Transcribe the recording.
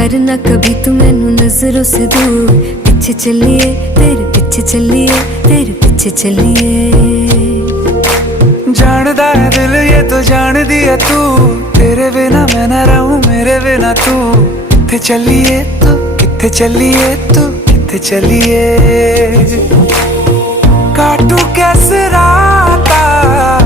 करना कभी तू मैनू नजरों से दूर। पीछे चलिए तेरे पीछे चलिए, तेरे पीछे चलिए। जानदा है दिल ये तो जान दिया तू, तेरे बिना मैं ना रहूं मेरे बिना तू। किथे चलिए तू, किथे चलिए तू, किथे चलिए। काटू कैसे राह